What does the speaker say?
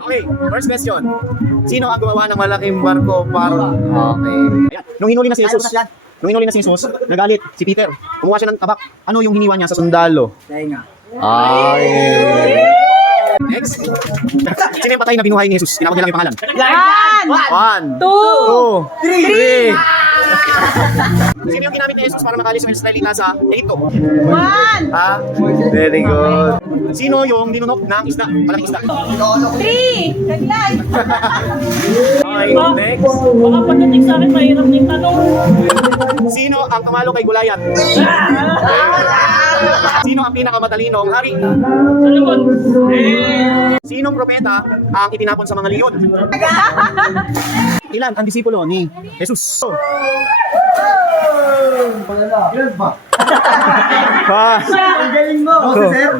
Okay, first question. Sino ang gumawa ng malaking barko para... Okay. Ayan. Nung hinuli na si Jesus, nagalit si Peter. Kumuha siya ng tabak. Ano yung hiniwa niya sa sundalo? Ay. Next. Sino yung patay na binuhay ni Jesus? Tinawag niya lang yung pangalan. One. Two. Three. Sino yung ginamit ni Jesus para makalis ng Israelita sa Egypto? Ah, very good. Sino yung dinunok ng isda? Malaking isda. Three! Taglay! Okay, next. Baka pagdating sa akin, mahirap yung tanong. Sino ang tumalo kay Goliath? Sino ang pinakamatalinong hari? Solomon! Sinong propeta ang itinapon sa mga leon? Ilan ang disipulo ni Jesus? Ang galing mo. 12.